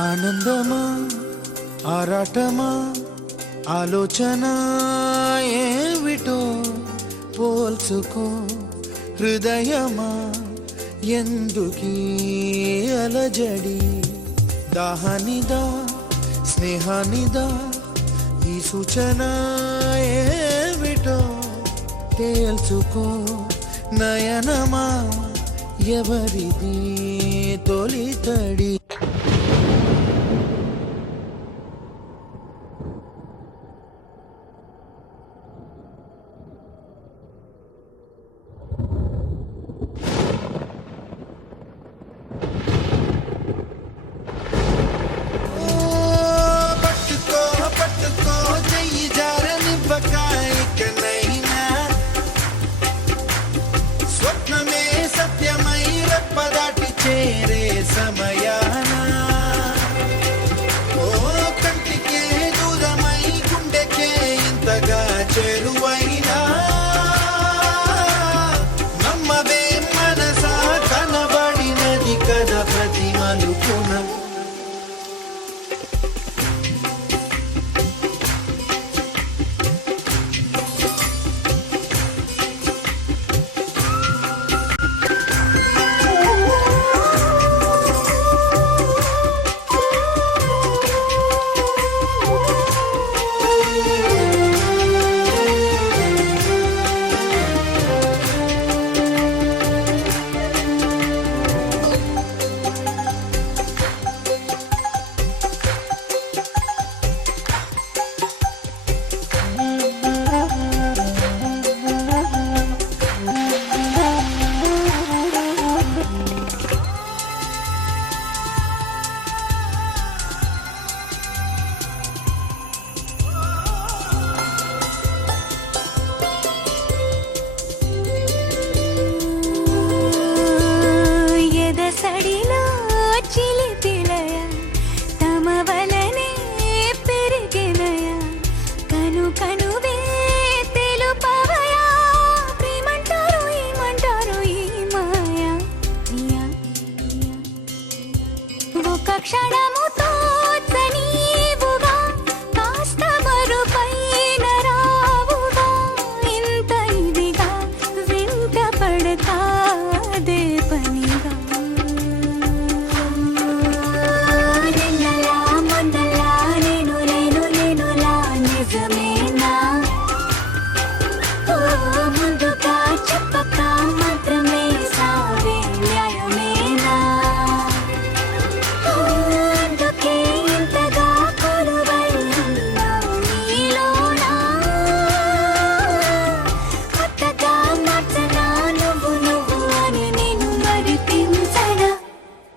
ఆనందమా ఆరాటమా ఆలోచన ఏమిటో పోల్చుకో హృదయమా ఎందుకీ అలజడి దాహానిదా స్నేహానిదా ఈ సూచన ఏమిటో తేల్చుకో నయనమా ఎవరిది తొలితడి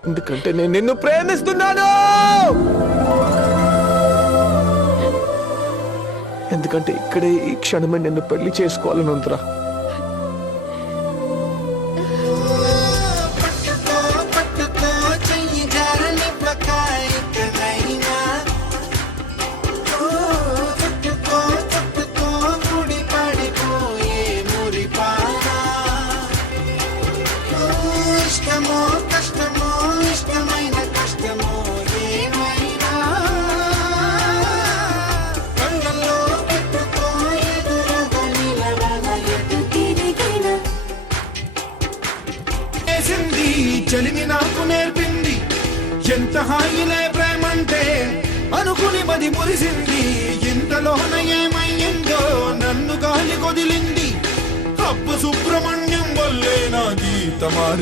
ఎందుకంటే నేను నిన్ను ప్రేమిస్తున్నాను. ఎందుకంటే ఇక్కడే ఈ క్షణమే నిన్ను పెళ్లి చేసుకోవాలని ఉందిరా. చలిమి నాకు నేర్పింది ఎంత హాయిలే ప్రేమంటే అనుకుని మది మురిసింది. ఇంతలోన ఏమయ్యిందో నన్ను గాలి కొదిలింది. అప్పు సుబ్రహ్మణ్యం వల్లే నా గీత మారి